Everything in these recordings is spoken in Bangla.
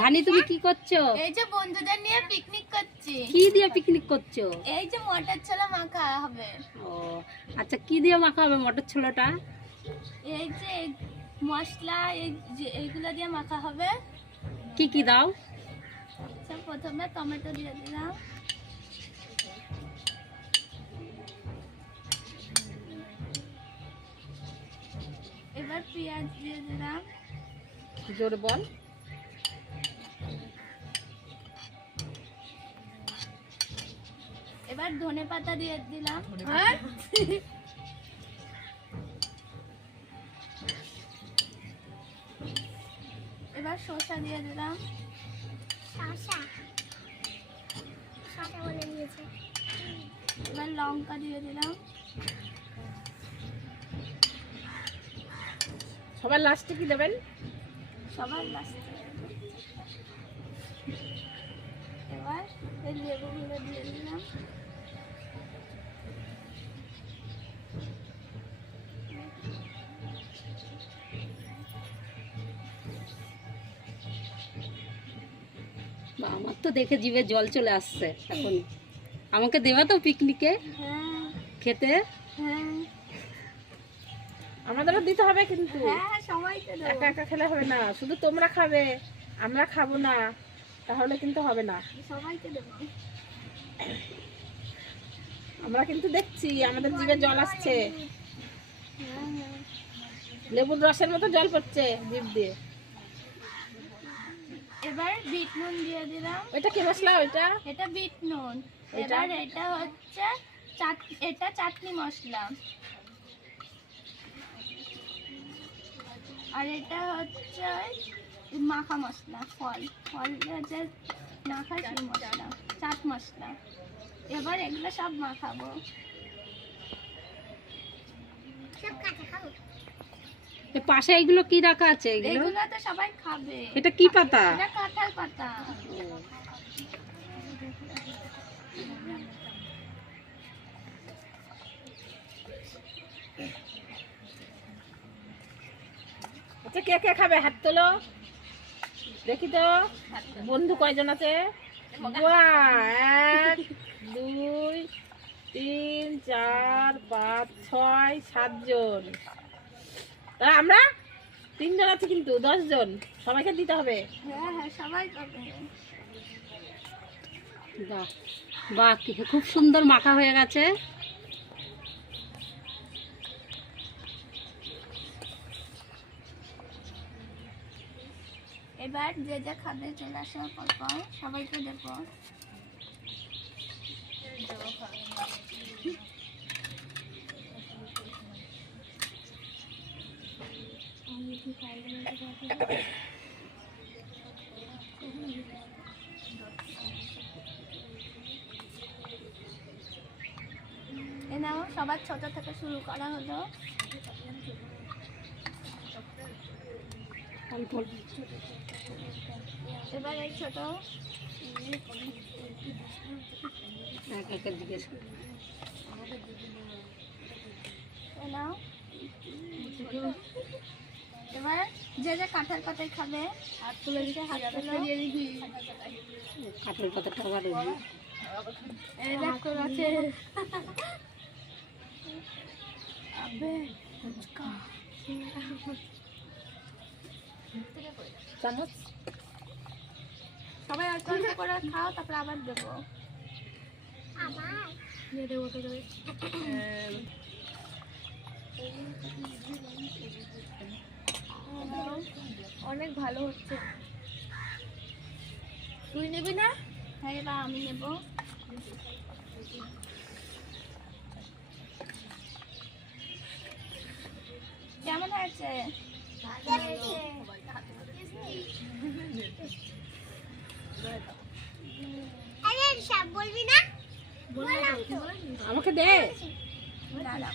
ঘানি তুমি কি করছো? এই যে বন্ধুদের নিয়ে পিকনিক করছি। কি দিয়ে পিকনিক করছো? এই যে মটর ছোলা মাখা হবে। ও আচ্ছা, কি দিয়ে মাখা হবে মটর ছোলাটা? এই যে মশলা এইগুলো দিয়ে মাখা হবে। কি কি দাও? আচ্ছা, প্রথমে টমেটো দিয়ে দিলাম, এবার পেঁয়াজ দিয়ে দিলাম, জোরে বল। এবার ধনে পাতা দিয়ে দিলাম, এবার শসা দিয়ে দিলাম, এবার লঙ্কা দিয়ে দিলাম, সবার লাস্টে কি দেবেন? সবার লাস্টে এবার এই লেবুগুলো দিয়ে দিলাম, আমার তো দেখে জিভে জল চলে আসছে এখন। আমাকে দেবা তো পিকনিকে হ্যাঁ খেতে? হ্যাঁ আমাদেরও দিতে হবে কিন্তু, হ্যাঁ, সবাইকে দেবো। একা একা খেলে হবে না, শুধু তোমরা খাবে আমরা খাবো না, তাহলে কিন্তু হবে না। সবাইকে দেবো। আমরা কিন্তু দেখছি আমাদের জিভে জল আসছে, হ্যাঁ হ্যাঁ, লেবুর রসের মতো জল পড়ছে জিভ দিয়ে। এবার বিট নুন দিয়ে দিলাম। ওইটা কি মশলা? ওইটা এটা বিট নুন। এটা? এবার এটা হচ্ছে এটা চাটনি মশলা, আর এটা হচ্ছে মাখা মশলা, ফল যে মাখা সেই মশলা, চাট মশলা। এবার এগুলো সব মাখাবো। পাশে এগুলো কি রাখা আছে? এগুলো তো সবাই খাবে। এটা কি পাতা? এটা কাঁঠাল পাতা। আচ্ছা, কে কে খাবে হাত তোলো দেখি তো, বন্ধু কয়জন আছে? বাহ, 1 2 3 4 5 6 7 জন। তা আমরা 3 জন আছি কিন্তু 10 জন, সবাইকে দিতে হবে। হ্যাঁ হ্যাঁ, সবাই খাবে। বাহ বাহ, খুব সুন্দর মাখা হয়ে গেছে। এবার যে যে খাবে চলে আসার পর সবাইকে দেবো। এ নাও, সবার ছোট থেকে শুরু করা হলো। এবার এই ছোট জিজ্ঞেস এ নাও। এবার যে যে কাঁঠাল পাতায় খাবে হাত তুলে দিতে, হাত তুলে দিয়ে দিবি। কাঠের পাতাটা আবার এই দেখো আছে। আবে ফুচকা চামচ সবাই অল্প অল্প করে খাও, তারপরে আবার দেবো। দিয়ে দেবো তো দেবে। অনেক ভালো হচ্ছে। তুই নিবি না? হ্যাঁ, এবার আমি নেব। কেমন হয়েছে? বলবি না? আমাকে দে। দাঁড়াও।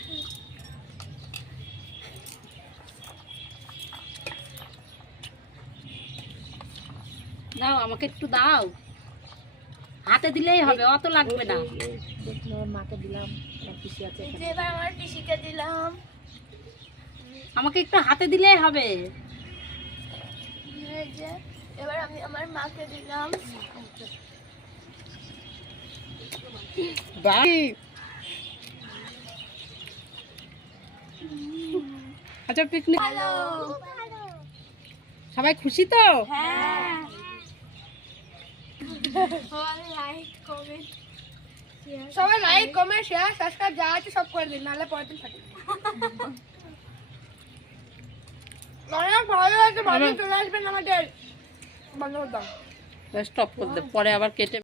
দাও, আমাকে একটু দাও, হাতে দিলেই হবে, অত লাগবে না। মাকে দিলাম, আমার পিসি আছে এই যে এবার আমার পিসিকে দিলাম। আমাকে একটু হাতে দিলেই হবে। এই যে এবার আমি আমার মাকে দিলাম। আচ্ছা পিকনিক হ্যালো। সবাই খুশি তো? হ্যাঁ। সবাই লাইক কমেন্ট শেয়ার সাবস্ক্রাইব যা আছে সব করে দিন, নাহলে পরের দিন থাকে। অনেক ভালো লাগছে, ভালো চলে আসবেন আমাদের। বন্ধ করে দাও। স্টপ করে দে, পরে আবার কেটে